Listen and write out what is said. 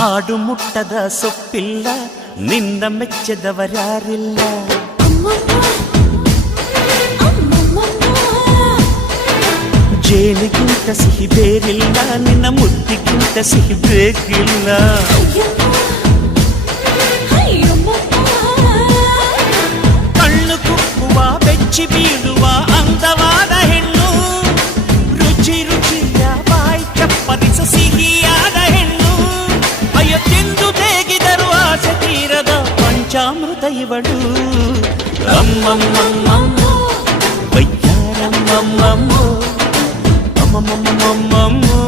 ಆಡು ಮುಟ್ಟದ ಸೊಪ್ಪಿಲ್ಲ ನಿನ್ನ ಮೆಚ್ಚದವರ್ಯಾರಿಲ್ಲ ಜೇನಿಗಿಂತ ಸಿಹಿ ಬೇರಿಲ್ಲ ನಿನ್ನ ಮುದ್ದಿಗಿಂತ ಸಿಹಿ ಬೇಕಿಲ್ಲ ಕಣ್ಣು ಕುಕ್ಕುವ ಬೆಚ್ಚಿ ಬೀಳುವ ಅಂದವಾದ ಹೆಣ್ಣು ರುಚಿ ರುಚಿಯ ಬಾಯಿ ಚಪ್ಪರಿಸ ಸಿಹಿಯಾದ ಹೆಣ್ಣು ಅಯ್ಯೋ ತಿಂದು ತೇಗಿದರು ಆಸೆ ತೀರದ ಪಂಚಾಮೃತ ಇವಳು ಅಮ್ಮಮ್ಮಮ್ಮಮ್ಮೋ ವೈದ್ಯಾರಮ್ಮಮ್ಮಮ್ಮೋ ಅಮ್ಮಮ್ಮಮ್ಮಮ್ಮಮ್ಮೋ